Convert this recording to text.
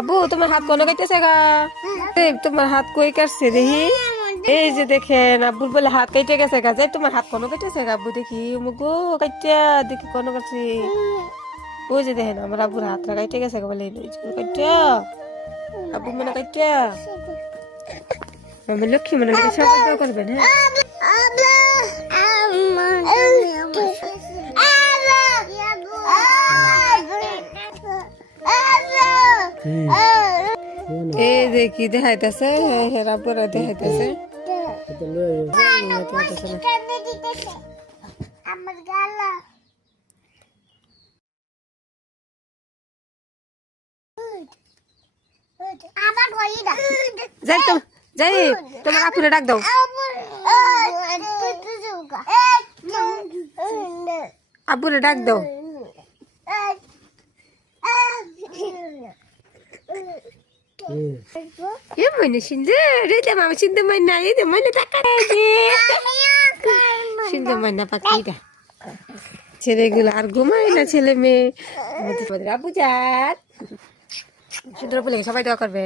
আবু তোমার হাত কোনো কাটতেছে গা? তোমার হাত কই কাটছে দেখি? এই যে দেখেন আব্বুর বলে হাত কেটে গেছে গা। যাই তোমার হাত কোনো কেটেছে গা আব্বু দেখি? মুগো কাটিয়া দেখি কোনো কাটছে। ওই যে দেখেন আমার আব্বুর হাতটা কাটে গেছে গা বলে কাটিয়া আব্বু মনে কাটিয়া আমি লক্ষ্মী মনে করে সবাই দোয়া করবেন। হ্যাঁ এই দেখি দেখাইতেছে হেরাপুরা দেখাইতেছে যাই তো যাই তোমার আপুরে ডাক দাও। আব্বুরে ডাক দাও। Ya mana Shinda? Dia mama Shinda mana? Dia mana tak ada dia? Shinda mana pakai dah? ছেলেগুলো আর ঘুমায় না ছেলে মেয়ে। আব্বু জান সুন্দর বলে সবাই দোয়া করবে।